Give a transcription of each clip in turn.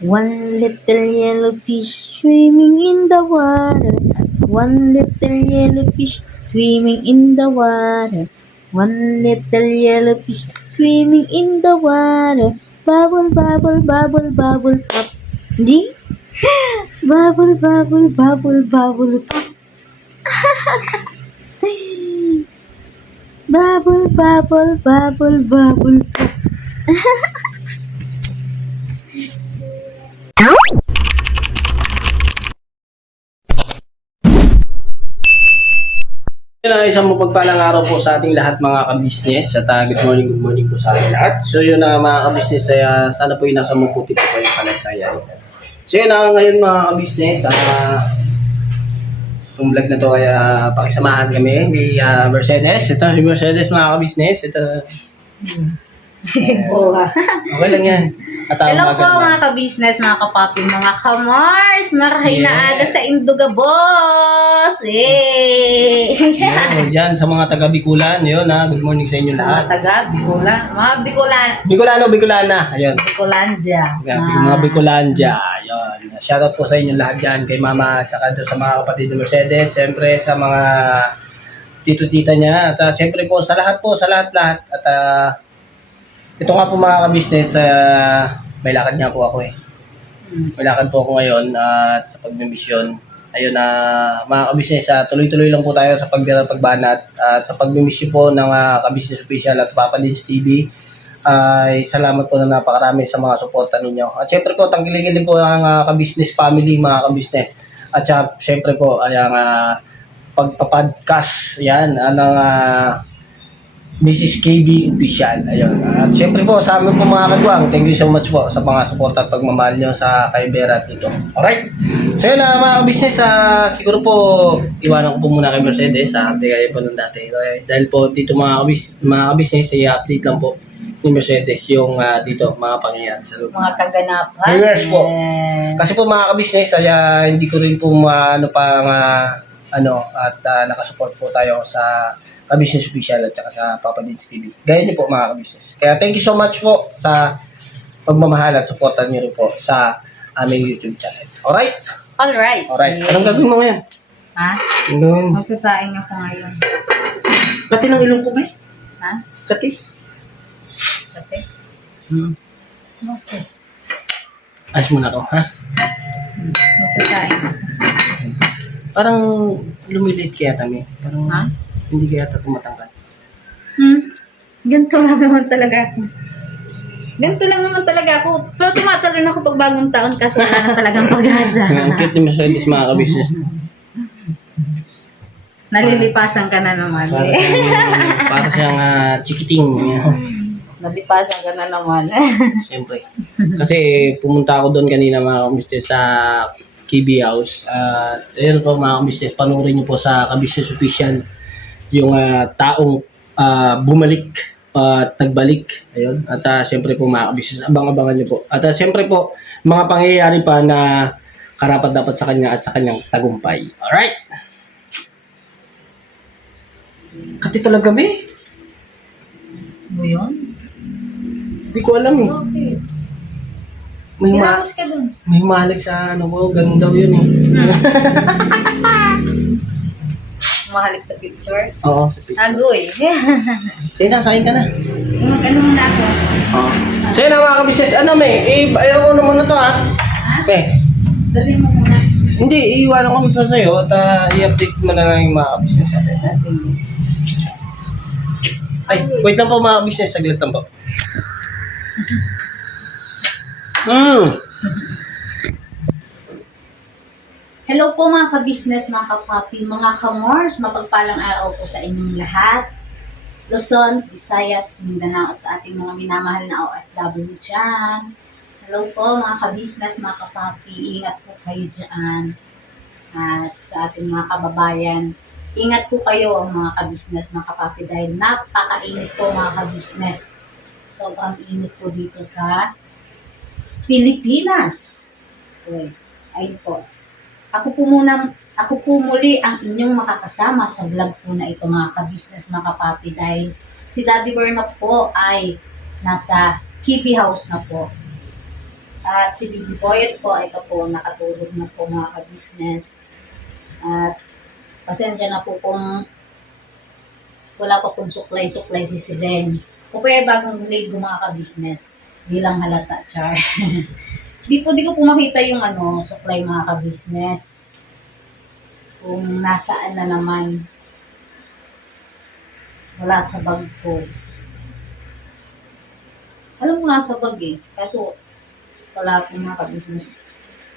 One little yellow fish swimming in the water. One little yellow fish swimming in the water. One little yellow fish swimming in the water. Bubble, bubble, bubble, bubble, pop. Hindi? Bubble, bubble, bubble, bubble, pop. Bubble, bubble, bubble, bubble, pop. Yun ang isang mapagpalang araw po sa ating lahat mga ka-business at good morning po sa ating lahat. So yun na mga ka-business, sana po yung nasa mabuti po kayong kalagayan. So yun na ngayon mga ka-business, itong vlog na to kaya pakisamahan kami ni Mercedes. Ito si Mercedes mga ka-business, ito. Okay lang yan. Hello po mga ka-business, mga kapapi, mga kamars, marahay na aga sa Induga Boss! Yun, dyan sa mga taga-Bikulan, yun good morning sa inyo Mga lahat. taga-Bicolan, mga Bicolana, ayun. Bicolandia. Mga Bicolandia, yun. Shoutout po sa inyo lahat dyan, kay mama at saka sa mga kapatid ni Mercedes, siyempre sa mga tito-tita niya, at siyempre po sa lahat. At ito nga po mga ka-business, may lakad nga po ako eh. May lakad po ako ngayon at sa pagmimisyon. Ayun mga ka-business, tuloy-tuloy lang po tayo sa pagbanat at sa pagmimisyon po ng ka-business official at Papa Dins TV. Ay salamat po na napakarami sa mga suporta ninyo. At syempre po, tangkilingin din po ang ka-business family mga ka-business. At syempre po, ay ang pagpa-podcast yan, Mrs. KB Official. Ayun. At syempre po, sa amin po mga kagwang, thank you so much po sa mga support at pagmamahal nyo sa kay Vera at dito. Alright? So yun mga business, siguro po, iwanan ko po muna kay Mercedes, hindi kayo po nung dati. Dahil po dito mga business, i-update lang po ni Mercedes yung dito, mga pangyayari sa loob. Mga kaganapan. Yes po. Kasi po mga business, hindi ko rin po nakasupport po tayo sa ka-business official at saka sa Papa Dins TV. Gaya niyo po mga ka-business. Kaya thank you so much po sa pagmamahal at supportan niyo rin po sa aming YouTube channel. Alright? Alright. Anong gagawin mo ngayon? Ha? Anong? Magsasaing ako ngayon. Kati ng ilong ko ba eh? Ha? Kati? Kati? Okay. Ayos mo na to, ha? Magsasaing ako. Parang lumiliit kaya tami. Parang Ha? hindi kaya tumatangkad. Ganito lang naman talaga ako. Pero tumatalon ako pag bagong taon kasi wala na talagang pag-asa. Ang cute ni Mercedes mga ka-business. Nalilipasan ka na naman. Para siyang chikiting. Nalipasan ka na naman. Siyempre. Kasi pumunta ako doon kanina mga ka-business sa KB House. Ayun po mga ka-business, panoorin niyo po sa ka-business official yung taong bumalik at nagbalik. Ayun. At siyempre po mga ka-business, abang-abangan niyo po. At siyempre po, mga pangyayari pa na karapat dapat sa kanya at sa kanyang tagumpay. Alright? Kati talaga ba eh? Mo yun? Hindi ko alam eh. Okay. Pinakos ka dun. May mahalik sa ganun daw yun eh. Mahalik sa picture. Oo, sa Facebook. Agoy. Sige na, sakin ka na. Mag-ano muna ako. Oo. Sige na mga ka-business, ayaw ko na muna to ha. Dali mo muna. Hindi, iiwanan ko muna sa'yo at i-update mo na lang yung mga ka-business natin. Sige. Ay, wait lang po mga ka-business, saglit lang po. Hello po mga ka-business, mga kapapi, mga kamors, mapagpalang araw po sa inyong lahat. Luzon, Visayas, Mindanao at sa ating mga minamahal na OFW dyan. Hello po mga ka-business, mga kapapi, ingat po kayo dyan. At sa ating mga kababayan, ingat po kayo ang mga ka-business, mga kapapi, dahil napakainit po mga ka-business. Sobrang init po dito sa Pilipinas. Okay. Ayun po. Ako po muli ang inyong makakasama sa vlog po na ito mga ka-business, mga kapapi, dahil si Daddy Bernok po ay nasa KB House na po. At si Bibi Boyet po, ito po, nakatulog na po mga ka-business. At pasensya na po kung wala pa pong suklay-suklay si Sideng. Kung kaya bagong late mga ka-business, bilang halata, char. di ko po makita yung suklay mga ka-business. Kung nasaan na naman, wala sa bag ko. Alam ko nasa bag eh, kaso wala po mga ka-business.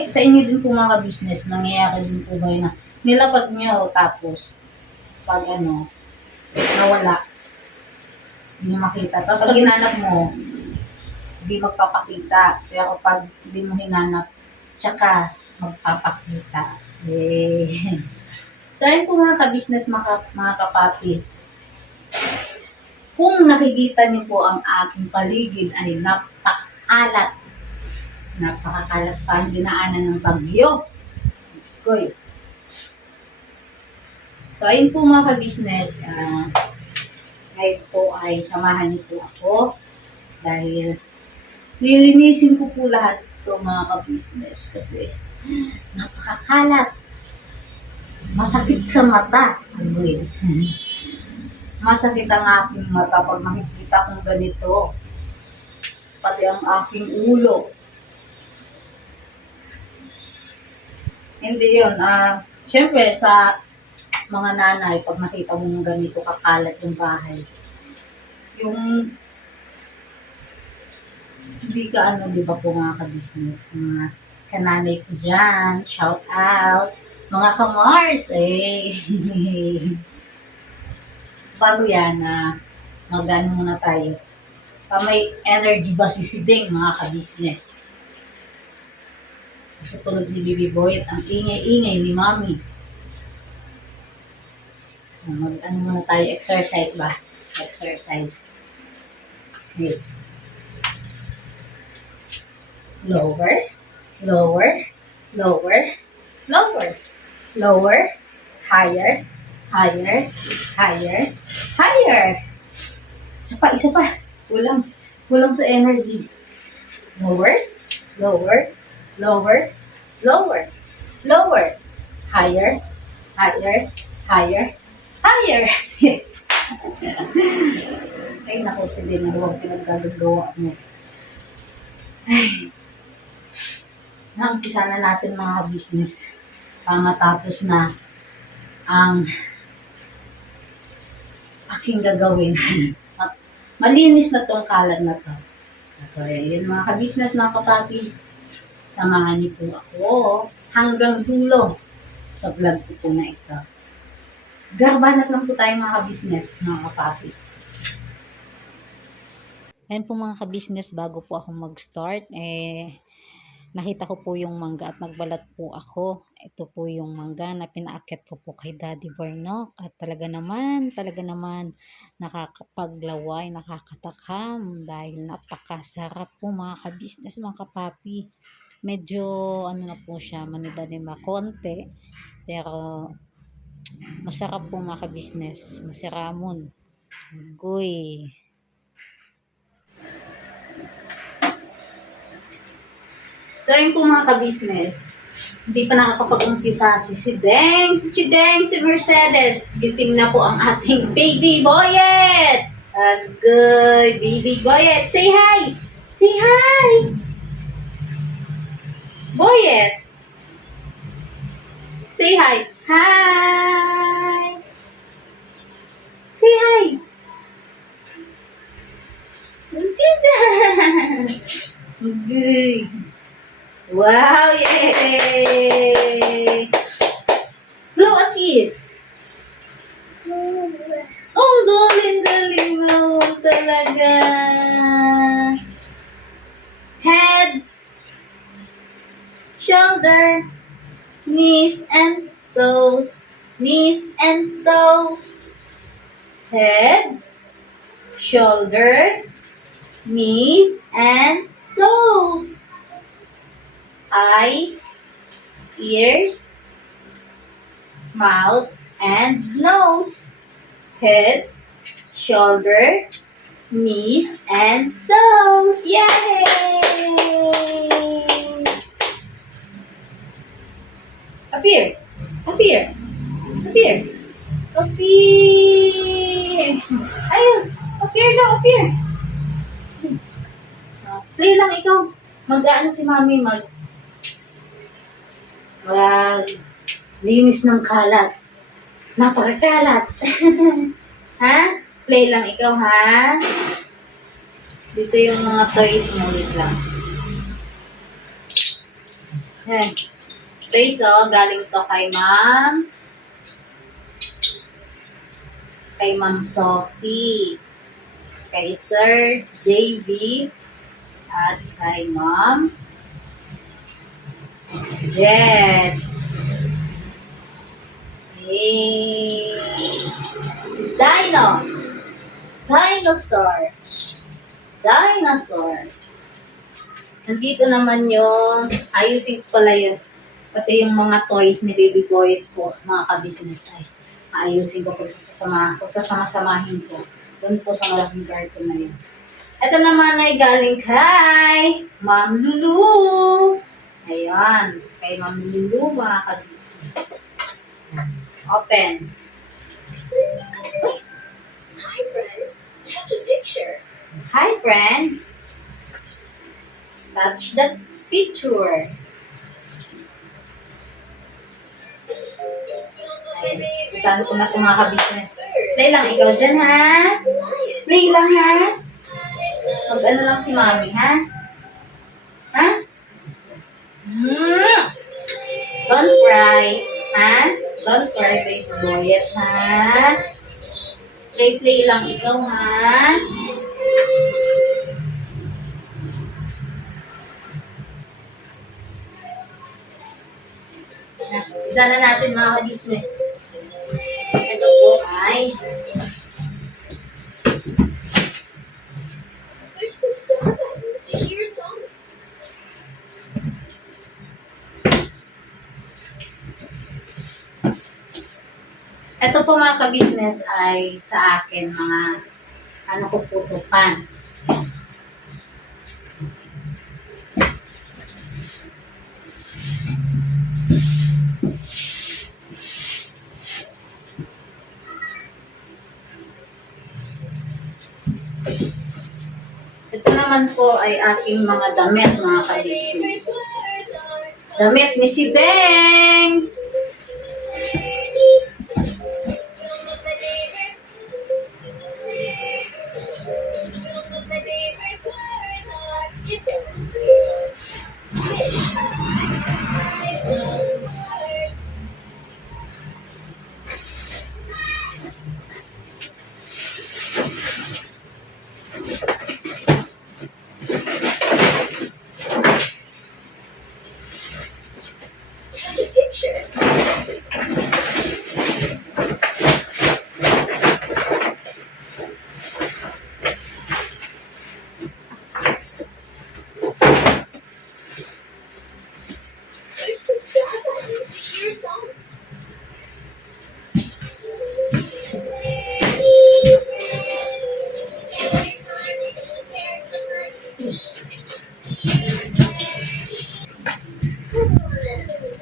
Sa inyo din po mga ka-business, nangyayari din po ba yun na nilapag nyo tapos pag nawala, hindi makita. Tapos pag hinanap mo, hindi magpapakita. Pero pag hindi mo hinanap, tsaka magpapakita. Eh. So, ayun po mga ka-business, mga kapapi. Kung nakikita niyo po ang aking paligid ay napakalat. Napakakalat pa ang dinaanan ng bagyo. Goy. So, ayun po mga ka-business. Ngayon po ay samahan niyo po ako dahil lilinisin ko po lahat ito mga ka-business kasi napakakalat. Masakit sa mata. Masakit ang aking mata pag makikita kong ganito. Pati ang aking ulo. Hindi yun. Siyempre sa mga nanay, pag nakita mo ganito kakalat yung bahay, yung hindi ka di ba po mga ka-business, mga kananay ko dyan, shout out, mga ka-Mars, bago yan, mag-ano muna tayo, may energy ba si Sideng mga ka-business? Kasi tulad si Bibi Boyet, ang ingay-ingay ni Mami. Mag-ano muna tayo, exercise ba? Exercise. Okay. Lower, lower, lower, lower, lower, higher, higher, higher, higher. Isa pa. Kulang sa energy. Lower, lower, lower, lower, lower, higher, higher, higher, higher. Ay, naku, sige na huwag pinaggagawa mo. Ay. Umpisa na natin mga business. Matapos na ang aking gagawin. At malinis na tong kalat na to. Okay, yun mga ka-business, mga kapati. Samahan niyo po ako hanggang dulo sa vlog ko po na ito. Garbanat lang po tayo mga ka-business, mga kapati. Ayun po mga ka-business, bago po ako mag-start, nakita ko po yung mangga at nagbalat po ako. Ito po yung mangga na pinaakyat ko po kay Daddy Bernok. At talaga naman, nakakapaglaway, nakakatakam dahil napakasarap po mga ka-business, mga kapapi. Medyo na po siya, maniba-niba konti. Pero masarap po mga ka-business, masiramon. Goy. So, ayun po mga ka-business, hindi pa nakakapag-umpisa si Chideng, si Mercedes. Gising na po ang ating baby Boyet. Good, baby Boyet. Say hi! Say hi! Boyet! Say hi! Hi! Say hi! Jesus! Good. Wow! Yay! Blow a kiss! Oh, galing mo talaga! Head, shoulder, knees and toes, knees and toes. Head, shoulder, knees and toes. Eyes, ears, mouth, and nose. Head, shoulder, knees, and toes. Yay! Appear. Appear. Appear. Appear. Ayos. Appear daw, appear. Play lang ikaw. Mag-ano si mami, mag linis ng kalat. Napakakalat. Ha? Play lang ikaw, ha? Dito yung mga toys mo. Wait lang. Yan. Toys, oh. Galing to kay ma'am. Kay ma'am Sophie. Kay Sir JB. At kay ma'am Jet. Hey. Si Dino. Dinosaur. Dinosaur. Nandito naman yung, ayusin ko pala yun. Pati yung mga toys ni Baby Boy po, mga ka-business ay ayusin ko pagsasama-samahin ko. Doon po sa malaking garden na yun. Ito naman ay galing kay Ma'am Lulu. Ayan, kay Ma'am Lulu, mga ka-business. Open. Hi, friends. Touch a picture. Hi, friends. Touch the picture. Ay, saan ko na ito mga ka-business. Play lang ikaw dyan, ha? Play lang, ha? Mag-ano lang si mami, ha? Ha? Don't cry, ha? Don't cry, baby boy, ha? Play lang ikaw, ha? Isa na natin mga ka-business. Ito po ay ito po mga ka-business ay sa akin mga ano ko po to, pants. Ito naman po ay aking mga damit mga ka-business. Damit ni si Beng! Touch a picture.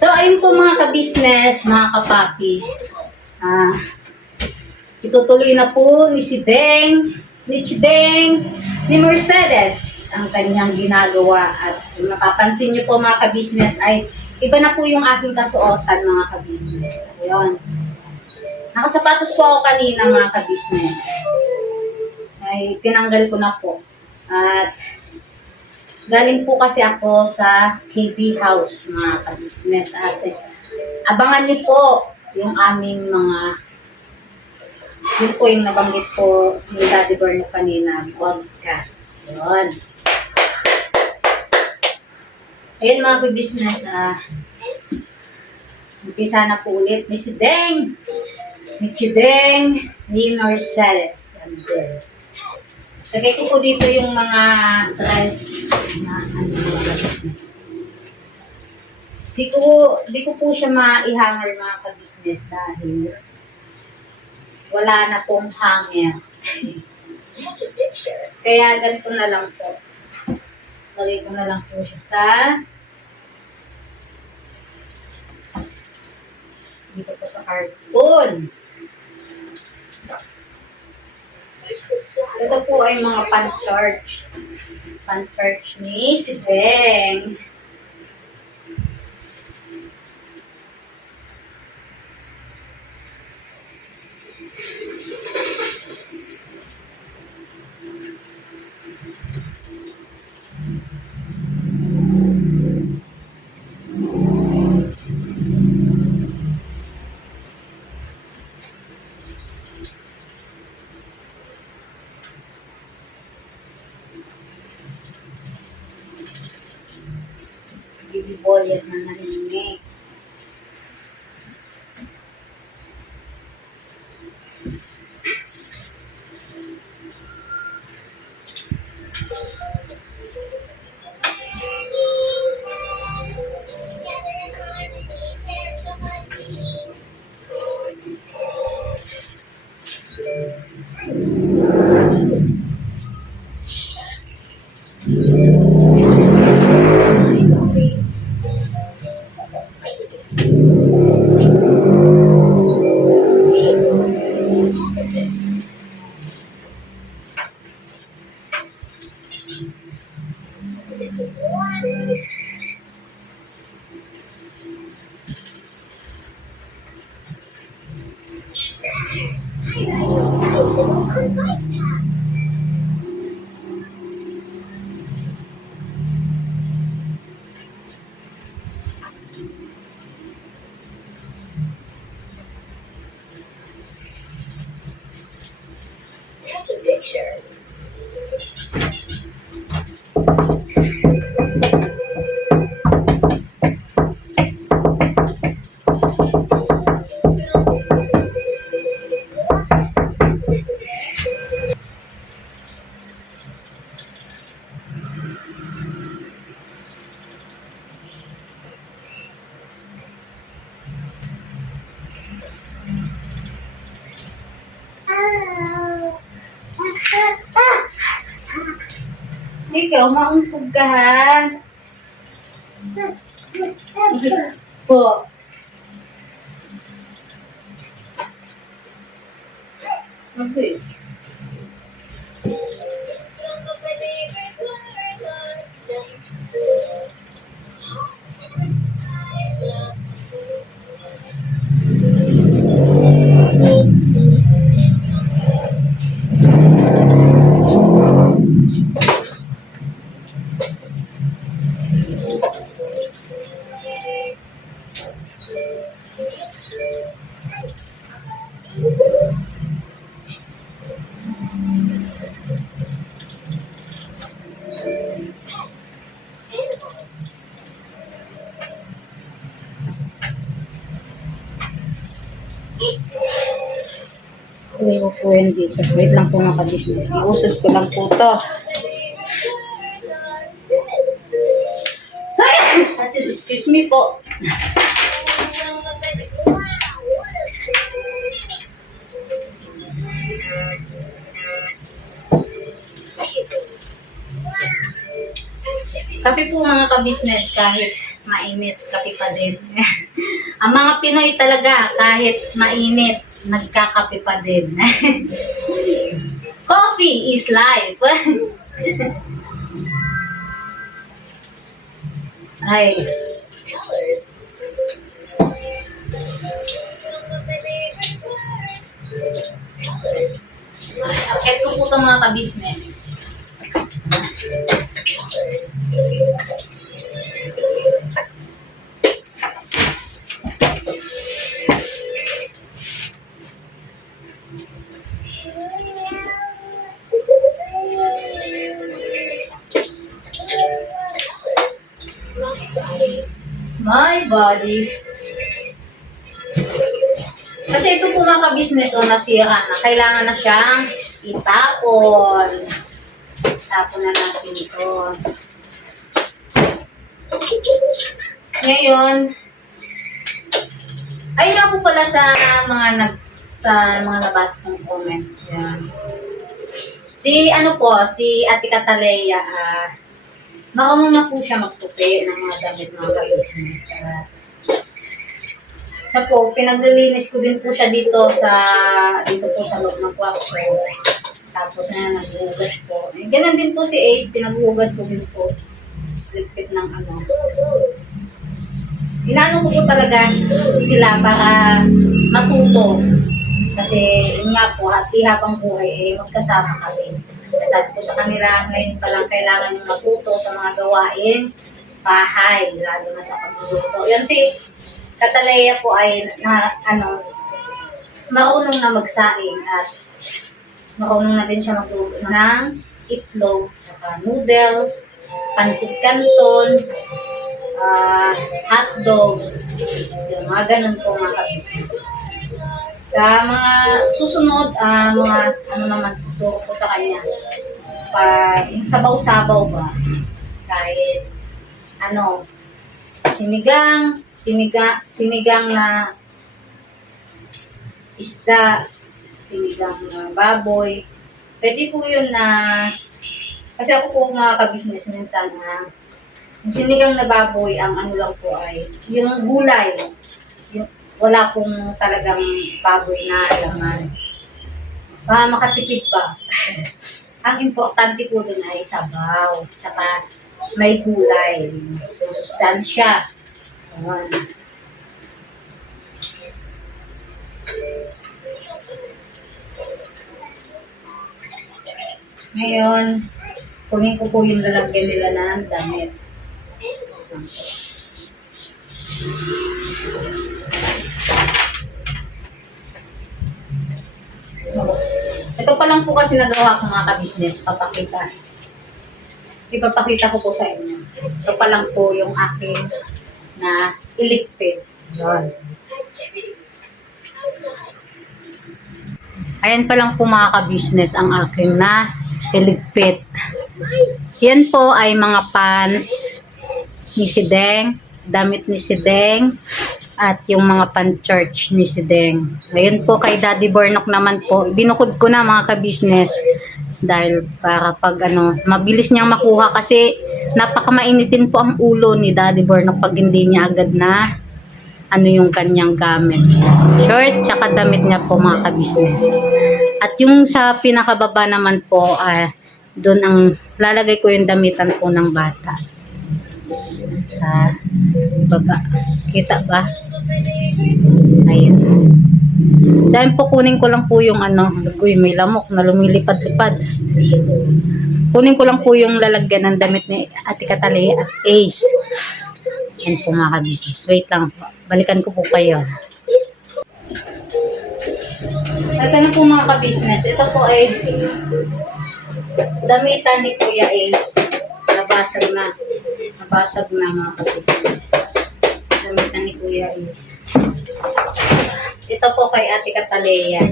So, ayun po mga ka-business, mga kapapi. Itutuloy na po ni si Deng, ni Chideng, ni Mercedes ang kanyang ginagawa. At kung napapansin niyo po mga ka-business ay iba na po yung aking kasuotan mga ka-business. Ayun. Nakasapatos po ako kanina mga ka-business. Ay tinanggal ko na po. At galing po kasi ako sa KB House, mga ka-business. At abangan niyo po yung aming mga, yun po yung nabanggit po ni Daddy Berno kanina, podcast. Yun. Ayun mga ka-business, umpisa na po ulit ni si Deng, ni Chideng, ni Mercedes. And then, lagay ko po dito yung mga dress na mga business. Di ko po siya ma-i-hanger mga ka-business dahil wala na pong hanger. Touch a picture. Kaya ganito na lang po. Lagay ko na lang po siya sa cartoon. Ito po ay mga pan-charge. Pan-charge ni si Beng. Bibibolyat na nahimik. Catch a picture. Ikaw, mauntog ka ha. Po. Okay. Uy, po yan dito. Wait lang po mga ka-business. Iusod ko lang po to. Excuse me po. Kape po mga ka-business, kahit mainit, kape pa din. Ang mga Pinoy talaga, kahit mainit, nagkakape pa din. Coffee is life. Ay, akit ko po itong mga ka-business. My body. Kasi ito po mga ka-business o nasira na. Kailangan na siyang itapon. Tapon na natin ito. Ngayon, ay nga po pala sa mga nabasa kong comment. Yan. Si Ate Cataleya, marunong na po siya magtupi ng mga damit mga ka-business. Siya po, pinaglilinis ko din po siya dito po sa loob ng kwarto. Tapos na naghuhugas po. Eh, ganun din po si Ace, pinaghuhugas ko din po. Slipit ng ano. Inaano ko po talaga sila para matuto. Kasi yun nga po, habang buhay, magkasama kami. Sabi ko sa kanila, ngayon pa lang kailangan yung matuto sa mga gawain bahay, lalo na sa pagluluto. Yun si Cataleya po ay marunong na magsaing at marunong na din siya magluto ng itlog, saka noodles, pansit canton, hotdog, yung mga ganun po mga kabisnes. Sa mga susunod, mga naman tuturo ko sa kanya. Yung sabaw-sabaw ba, kahit sinigang na isda, sinigang na baboy. Pwede po yun na, kasi ako po mga kabisnes minsan yung sinigang na baboy, ang lang po ay, yung gulay, wala pong talagang baboy na laman. Para makatipid pa. Ang importante po dun ay sabaw, tsaka may gulay, masustansya. Ngayon, kunin ko po yung lalagyan nila ng damit. Ito pa lang po kasi nagawa ko mga kabisnes, papakita. Ipapakita ko po sa inyo. Ito pa lang po yung aking na iligpit. Yan. Ayan pa lang po mga kabisnes ang aking na iligpit. Yan po ay mga pants ni si Deng, damit ni si Deng, at yung mga pan-church ni si Deng. Ngayon po kay Daddy Bornok naman po, binukod ko na mga kabisnes dahil para pag mabilis niyang makuha kasi napakamainitin po ang ulo ni Daddy Bornok pag hindi niya agad na yung kanyang gamit. Short, tsaka damit niya po mga kabisnes. At yung sa pinakababa naman po, doon ang lalagay ko yung damitan po ng bata. Sa baba. Kita ba? Ayun. Saan po kunin ko lang po yung may lamok na lumilipad-lipad. Kunin ko lang po yung lalagyan ng damit ni Ate Cataleya at Ace. Yan po mga kabisnes. Wait lang po. Balikan ko po kayo. Ito na po mga kabisnes. Ito po ay damitan ni Kuya Ace. Nabasag na. Nabasag na mga kabisnes. Damitan ni Kuya Ace. Ito po kay Ate Cataleya.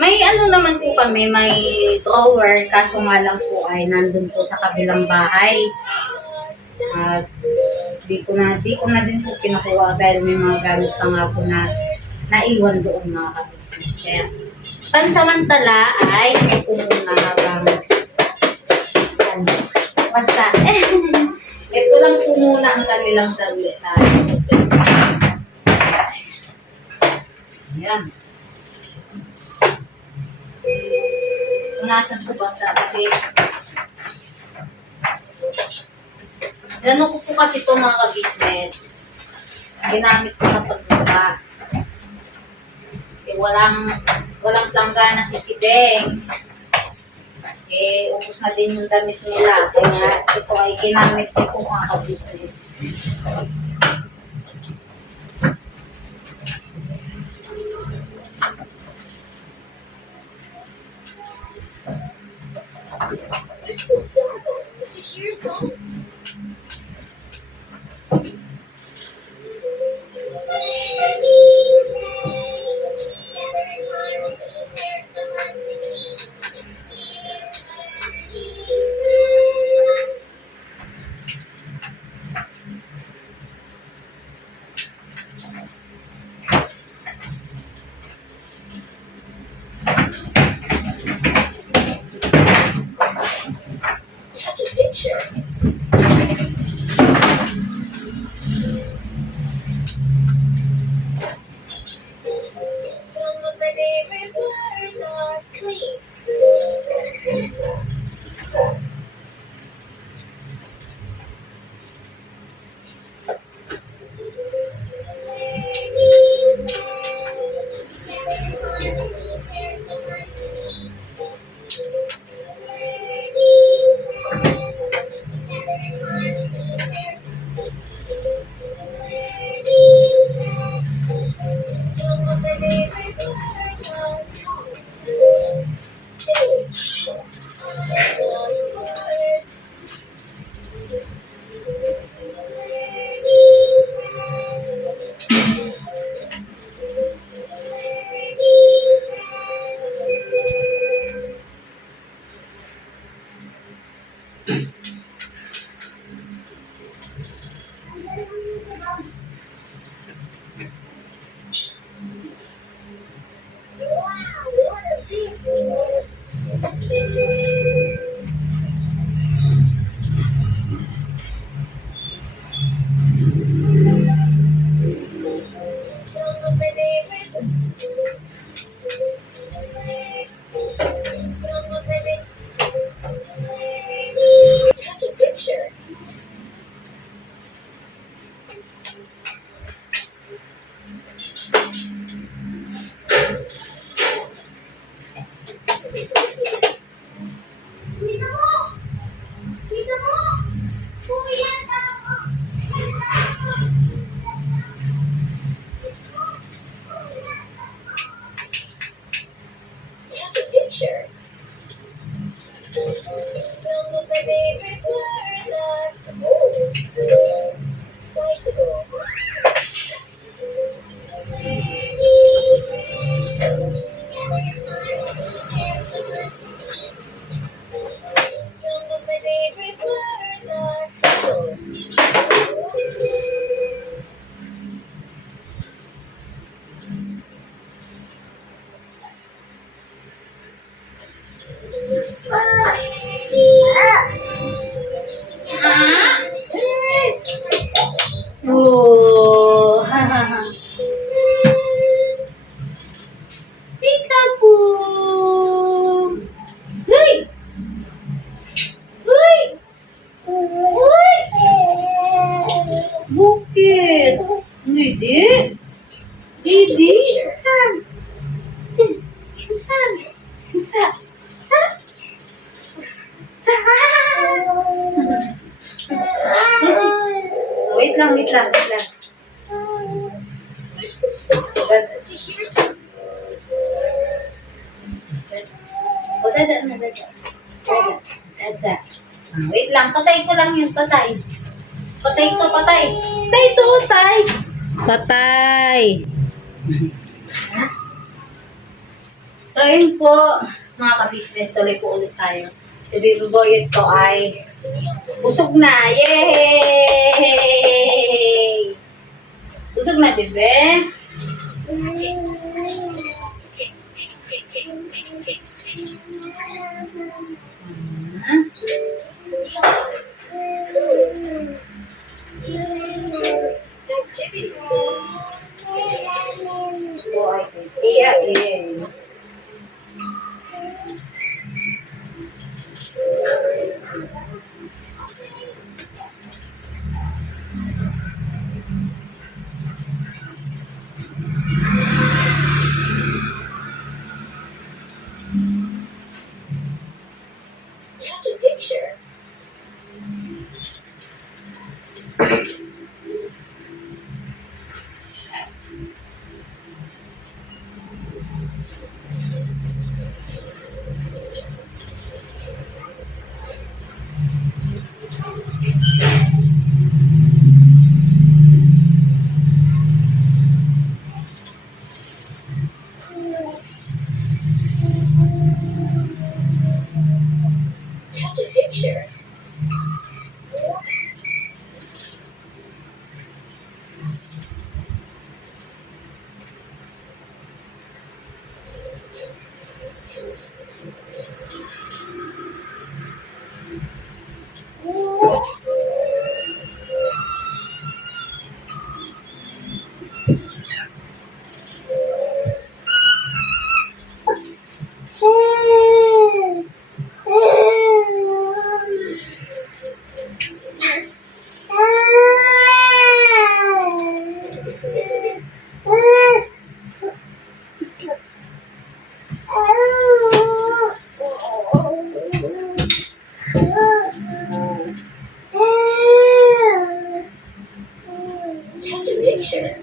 May naman po kami, may drawer, kaso nga lang po ay nandun po sa kabilang bahay. At di ko na din po kinukuha dahil may mga gamit pa nga po na naiwan doon mga kabisnes. Kaya pansamantala ay ito muna habang basta ito lang po muna ang kanilang damitan. Ayan. Punasan ko basta kasi gano'n ko po kasi ito mga kabisnes. Ginamit ko sa pagbuka. Kasi walang planggana si Sideng. Ubus na din yung damit nila. Kaya ito ay ginamit ko po mga kabisnes. Catch a picture. Didi? Didi? Saan? Diyos, saan? Saan? Saan? Wait lang, wait lang, wait lang. O, dada na, dada. Dada, dada. Wait lang, patay ko lang yun, patay. Patay to, patay. Patay to, tay. Patay. So, yun po, mga ka-business, tuloy po ulit tayo. Si Baby Boy ito ay busog na. Yay! Busog na, bebe. Ito ay Tia is Catch a picture. Catch a picture. Catch a picture.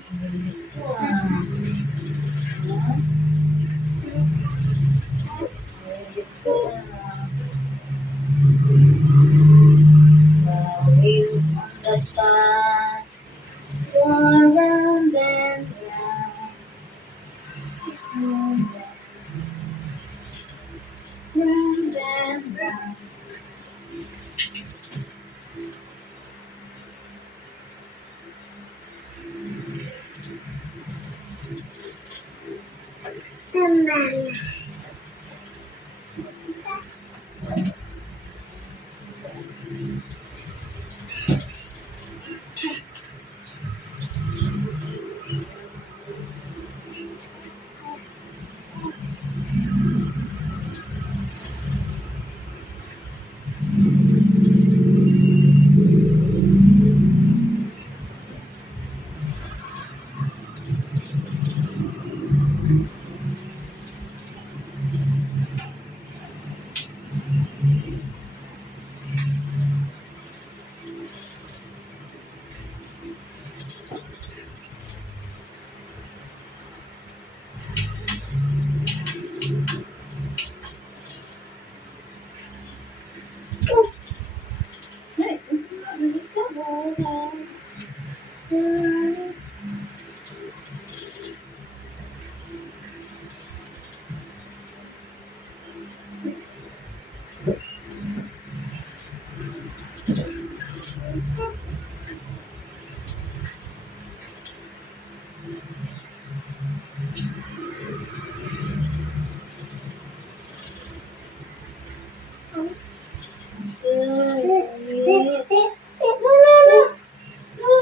Ito ah. Ito ah. Wheels on the bus go round and round, round and round.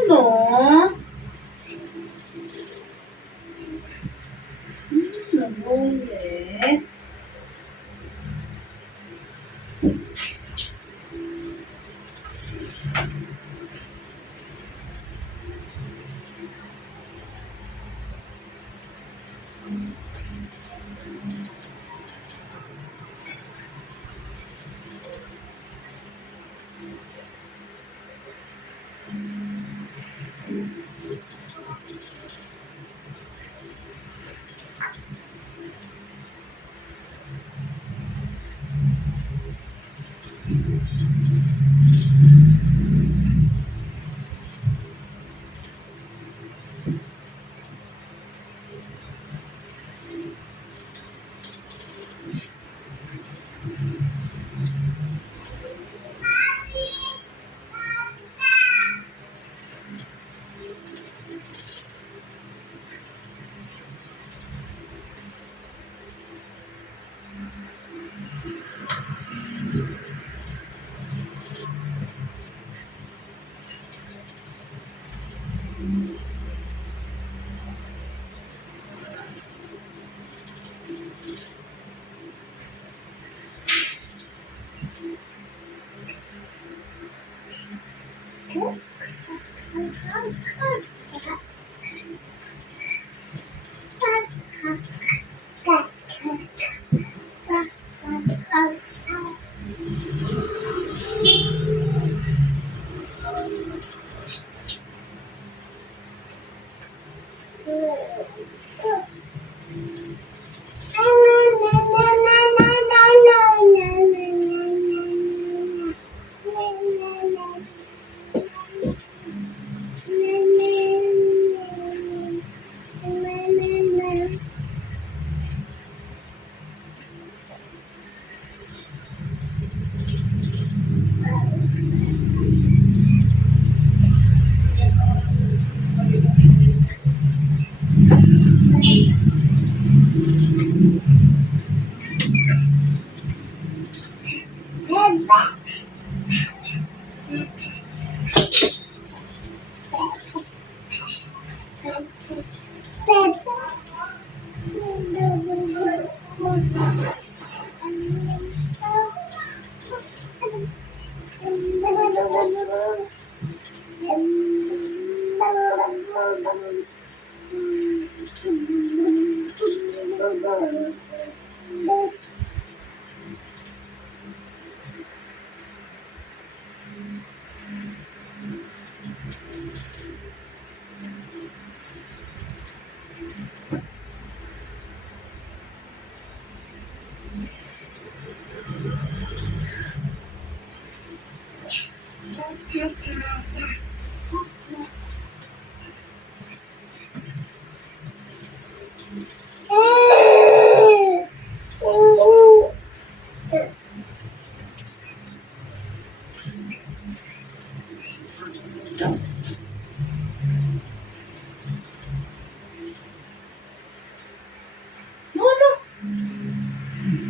No. Nagulit.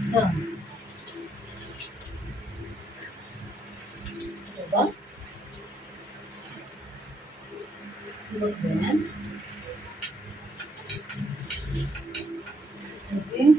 Ito. Ito ba? Lubot ba yan? Okay.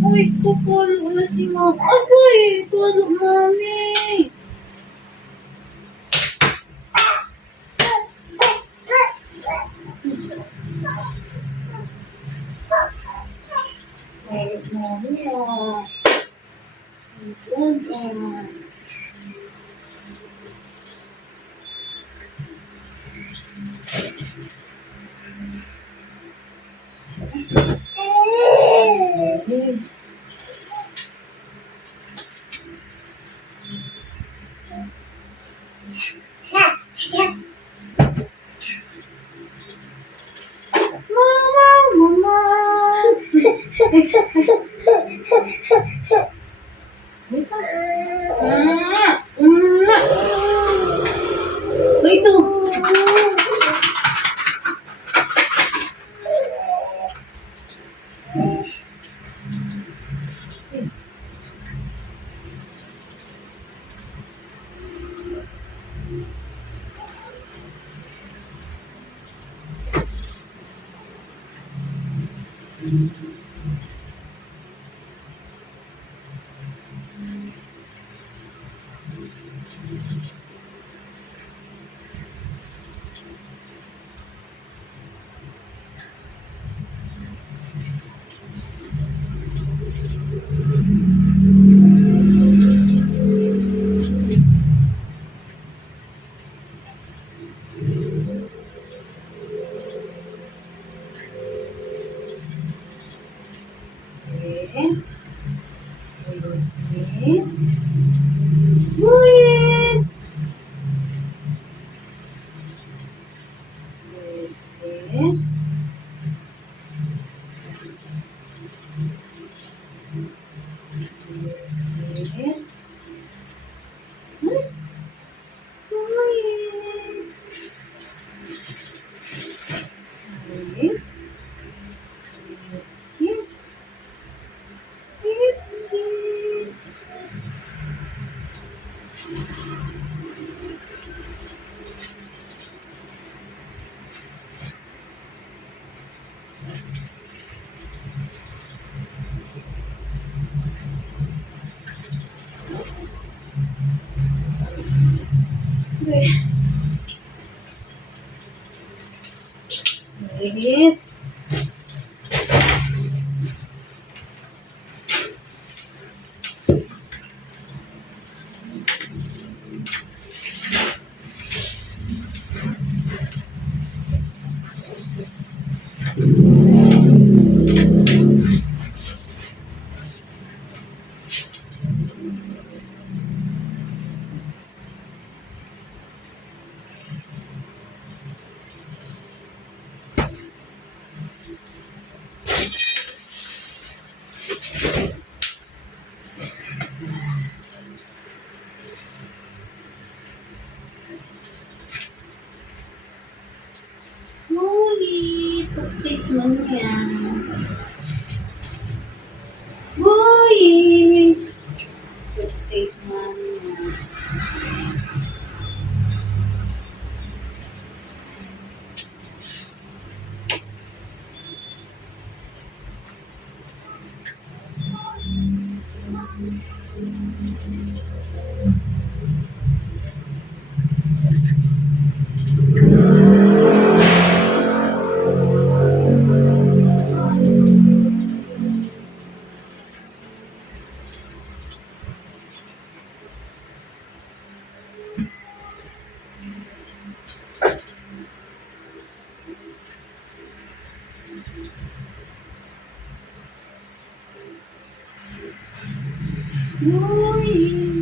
Uy, kupal na si Mom. Agoy, tulog mami. Ay, mami, ah. Good, Mama, Wait lang. Rito. Okay. Okay. Wait. Okay. Init. Uy, toothpaste mo yan. Uy, toothpaste mo yan. Uy.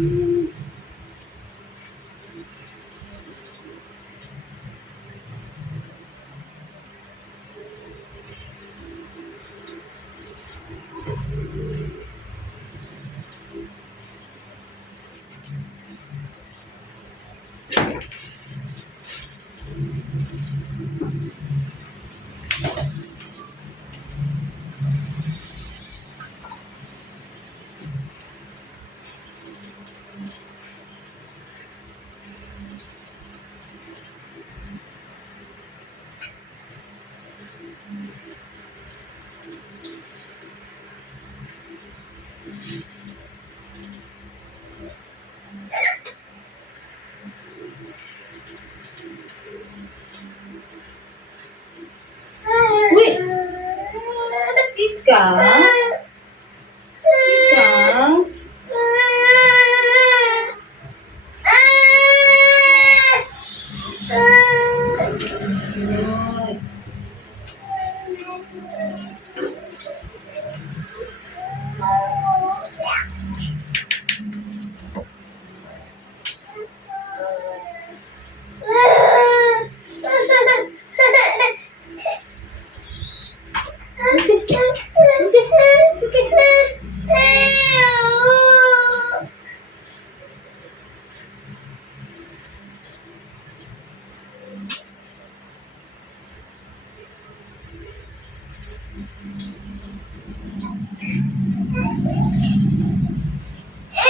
Uy! Ikaw? Ikaw? Uy.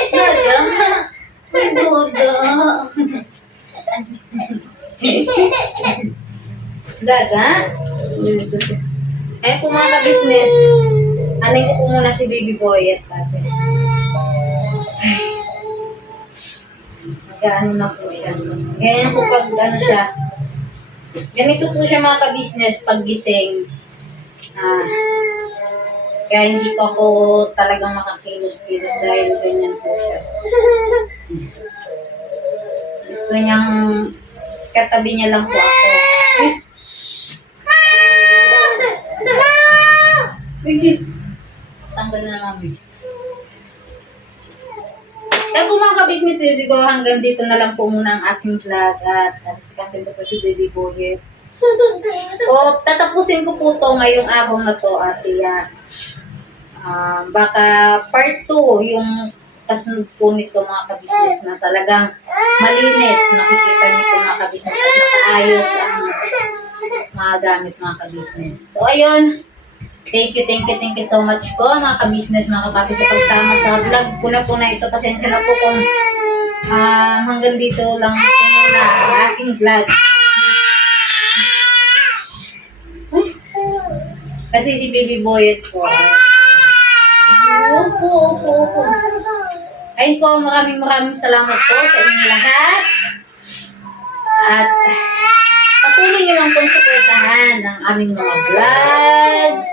Daga. Ay, Dodo. Daga. Eh, kung mga business, anay ko po muna si baby boy at ate. Mag-ano na po siya. Ganyan po pag ano siya. Ganito po siya mga ka-business pag gising. Kaya hindi pa ako talagang makakilos-kilos dahil ganyan po siya. Gusto niyang katabi niya lang po ako. Tanggal na mami. Kaya po mga ka-business, siguro hanggang dito na lang po muna ang aking vlog at kasi po si Baby Boy. O, tatapusin ko po to ngayong araw na to at baka part 2 yung kasunod po nito mga ka-business na talagang malinis. Nakikita niyo po mga ka-business at nakaayos ang mga gamit mga ka-business. So, ayun. Thank you so much po mga ka-business, mga kapatid sa pagsama sa vlog ko na po na ito. Pasensya na po kung hanggang dito lang po muna ang aking vlog. Kasi si Baby Boyet po. Opo. Ayun po, maraming salamat po sa inyong lahat. At patuloy nyo lang pong suportahan ng aming mga vlogs.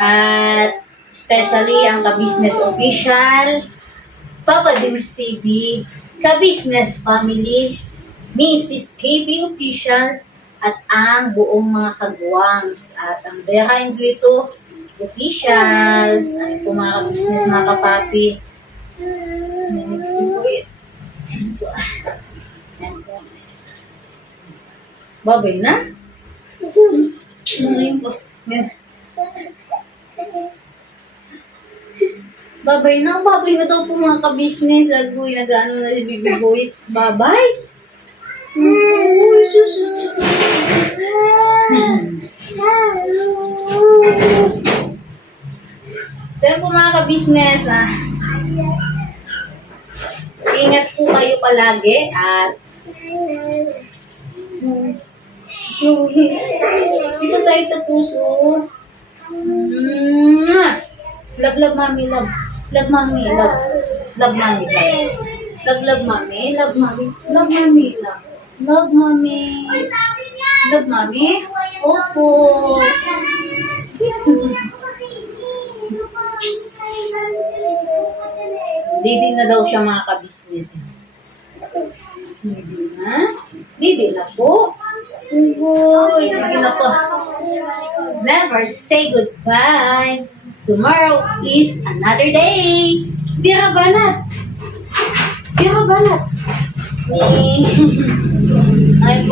At especially ang Ka-Business Official, Papa Dims TV, Ka-Business Family, Mrs. KB Official, at ang buong mga kagwangs. At ang Vera Inglito Officials, ano po mga ka-business, mga kapapi. Babay na? Ngayon po. Babay na daw po mga ka-business. Agoy, nag-ano na si Baby Boy. Babay. Uy, susunod. Kaya po mga ka-business, ingat po kayo palagi at dito tayo sa puso. Love, mami, love. Love, mami, love. Love, mami, love. Love, mami. Love, mami. Love, mami, love. Love, mami. Love, mami. Opo. Didi na daw siya mga ka-business. Didi na po. Uy, didi na po. Never say goodbye. Tomorrow is another day. Bira banat. Ay,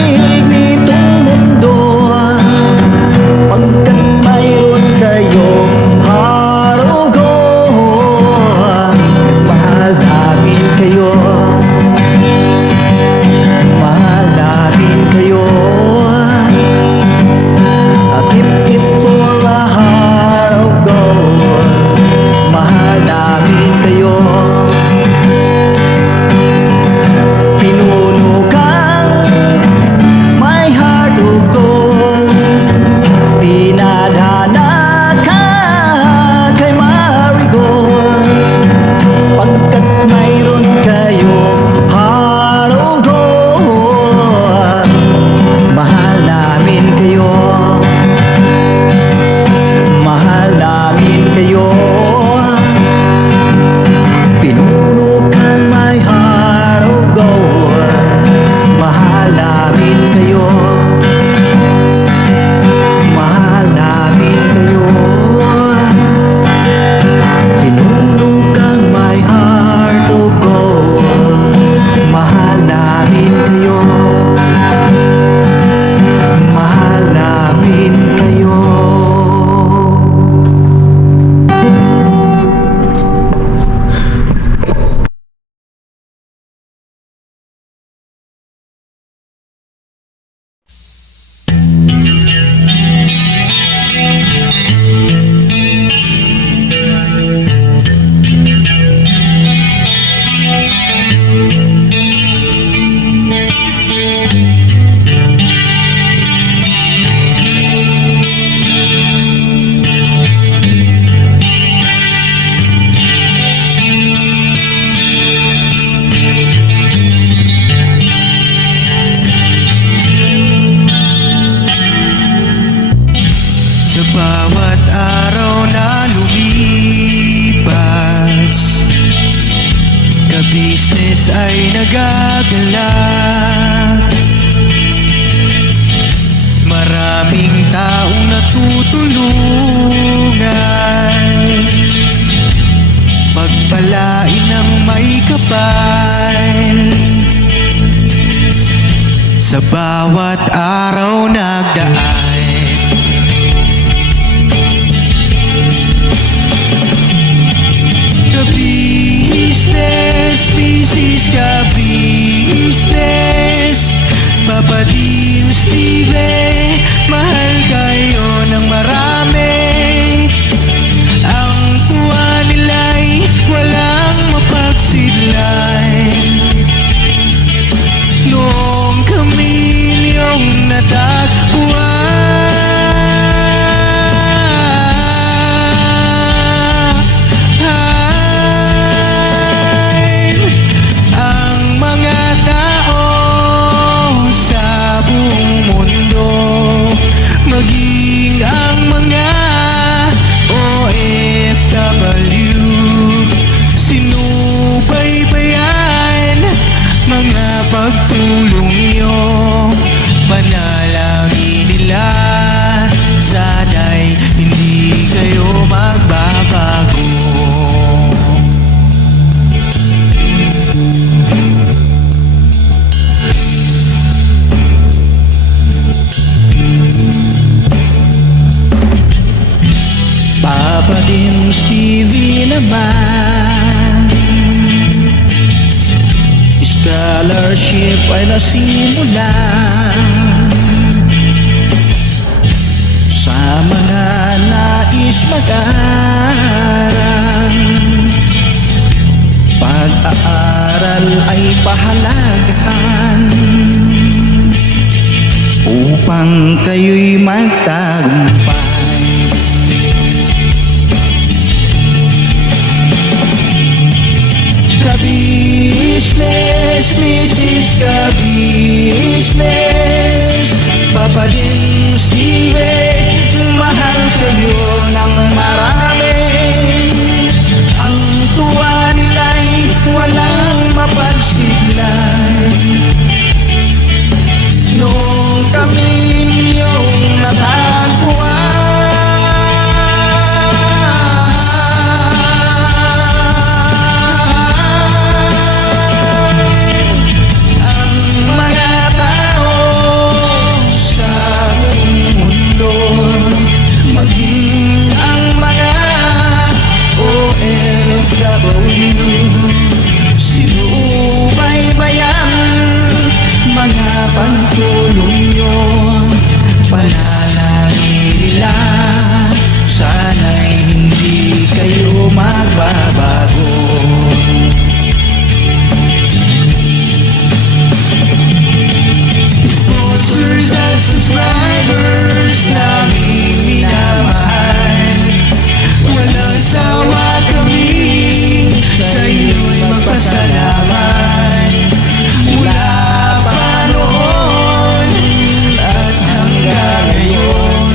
daigdig nitong mundo, pagkat mayroon kayong harugo. Mahal namin kayo, mahal namin kayo. I keep it for a heart of gold. Mahal namin kayo. Pinuno kang my heart of gold. Dinadhana ka kay Marigold, pagkat mayroon kayong heart of gold. Mahal namin kayo, mahal namin kayo. Pinuno kang my heart of gold. Mahal namin kayo, mahal namin kayo. Pinuno kang my heart of gold. Mahal namin kayo, mahal namin kayo. Sa bawat araw na lumipas, ka-business ay nagagalak. Maraming taong natutulungan, pagpalain ng may kapal. Sa bawat araw nagdaan, ka-business, business ka-business, Papa Dean, Steve, mahal kayo ng marami. Ang tuwa nila'y walang mapagsidlay. Noong kami niyong natagpuan, ang mga tao sa buong mundo, maging ang mga OFW, sinubaybayan mga pagtulong nyo, panalangin nila, sana'y hindi kayo magbabago. Papa din Stevie naman, scholarship ay nasimula sa mga nais mag-aral. Pag-aaral ay pahalagahan upang kayo'y magtagumpay. Ka-business, Mrs. Ka-business, Papa din Steve, mahal kayo ng marami. Ang tuwa nila'y walang mapagsiglay. Noong kami niyong natagpuan, ang mga tao pagtulong nyo, panalangin nila, sana'y hindi kayo magbabago. Sponsors at subscribers naming minamahal, walang sawa kami sa inyo'y magpasalamat. Mula pa noon at hanggang ngayon,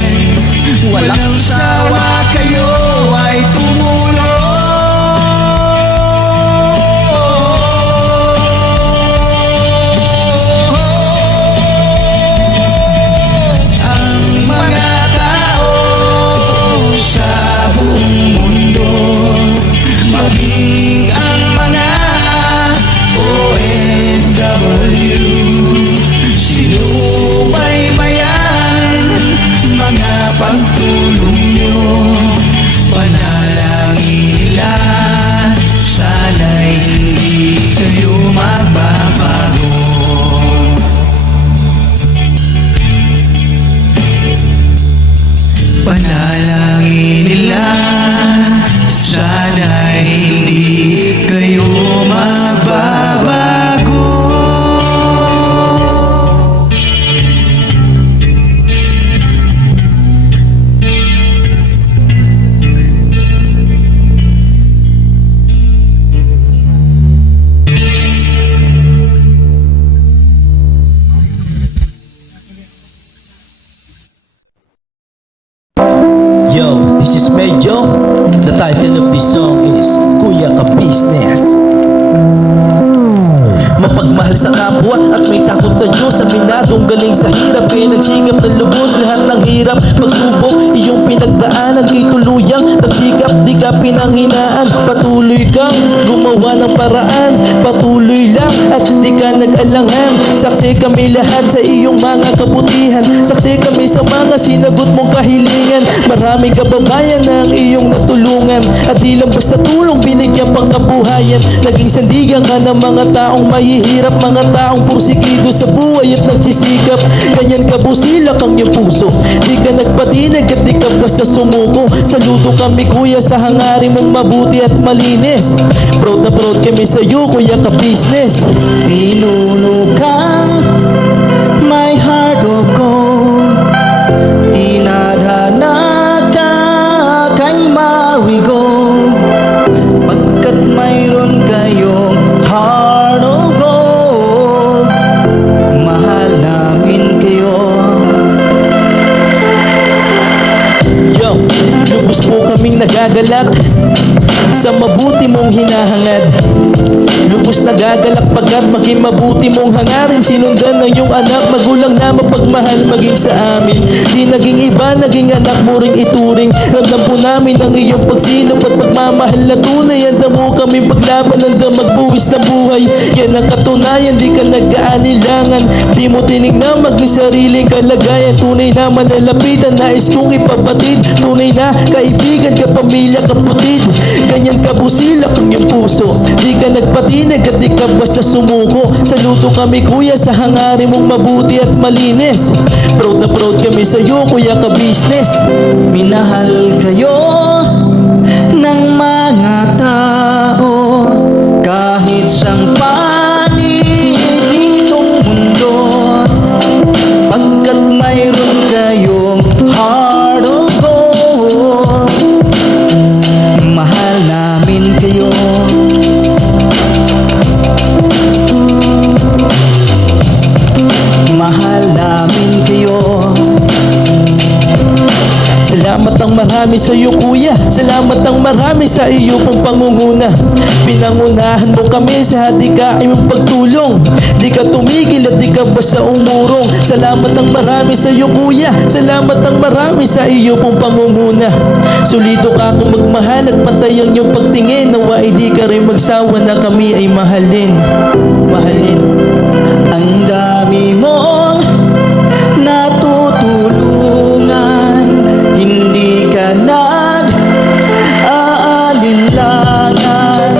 walang sawa kayo ay tumulong. Ang mga tao sa buong mundo, maging ang mga OFW, sinubaybayan mga pagtulong nyo, panalangin nila, sana'y hindi kayo magbabago. Panalangin nila, sana'y hindi kayo magbabago. Yo, this is Medyo. The title of this song is Kuya Ka Business. Mapagmahal sa kapwa at may takot sa Diyos, aminadong galing sa hirap, kaya nagsikap ng lubos lahat ng hirap. Pagsubok, iyong pinagdaanan, di tuluyang nagsikap, di ka pinanghinaan. Patuloy kang gumawa ng paraan, patuloy lang at di ka nag-alangan. Saksi kami lahat sa iyong mga kabutihan, saksi kami sa mga sinagot mong kahilingan. Maraming kababayan na ang iyong natulungan, at di lang basta tulong, binigyan pang kabuhayan. Naging sandigan ka ng mga taong mahihirap, mga taong pursigido sa buhay at nagsisikap. Ganyan ka busilak ang iyong puso, di ka nagpatinag at di ka basta sumuko. Saludo kami kuya sa hangarin mong mabuti at malinis. Proud na proud kami sa iyo Kuya Ka Business. Inulukang my heart of gold, tinadhana ka kay Marigold, pagkat mayroon kayong heart of gold, mahal namin kayo. Yo, lubos po kaming nagagalak sa mabuti mong hinahangad. Lubos nagagalak pagkat maging mabuti mong hangarin. Sinundan ng iyong anak, magulang na mapagmahal maging sa amin. Di naging iba, naging anak mo ring ituring. Ramdam po namin ang iyong pagsilap at pagmamahal na tunay. Handa mo kami paglaban hanggang magbuwis ng buhay. Yan ang katunayan, di ka nag-aalilangan. Di mo tinignan maging sariling kalagayan. Tunay na manalapitan, nais kong ipabatid. Tunay na kaibigan, kapamilya, kapatid. Ganyan ka busilak ang iyong puso, di ka nagpatinag at di ka basta sumuko. Saludo kami kuya sa hangarin mong mabuti at malinis. Proud na proud kami sa iyo Kuya Ka Business. Minahal kayo ng mga tao kahit sang panig ditong mundo, pagkat mayroon kayong heart of gold, mahal namin kayo. Mahal namin kayo. Salamat ang marami sa iyo kuya, salamat ang marami sa iyo pong pangunguna. Pinangunahan mo kami sa hadikain mong pagtulong, di ka tumigil at di ka basta umurong. Salamat ang marami sa iyo kuya, salamat ang marami sa iyo pong pangunguna. Sulido ka kung magmahal at pantay ang iyong pagtingin. Nawa di ka rin magsawa na kami ay mahalin. Mahalin. Ang dami mong natutulungan, hindi ka nag-aalinlangan.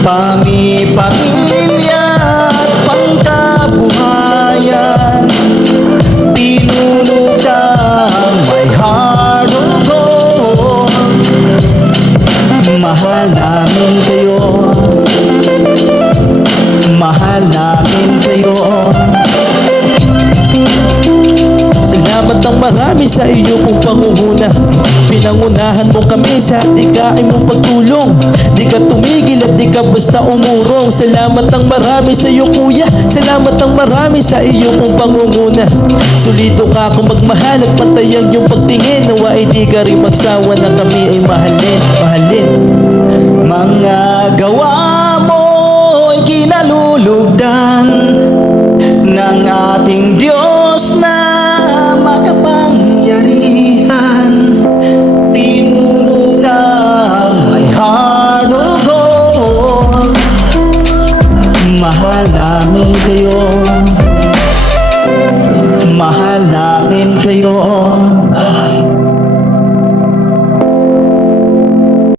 Pamilya at pangkabuhayan, marami sa iyo pong pangunguna. Pinangunahan mo kami sa dikain mong pagtulong. Di ka tumigil at di ka basta umurong. Salamat ng marami sa iyo kuya, salamat ng marami sa iyo pong pangunguna. Solido ka kung magmahal at pantayang yung pagtingin. Nawa ay di ka rin magsawa na kami ay mahalin, mahalin. Mga gawa mo'y kinalulugdan ng ating Diyos na makapangyarihan. Pinuno ng may harugon. Mahal namin kayo, mahal namin kayo.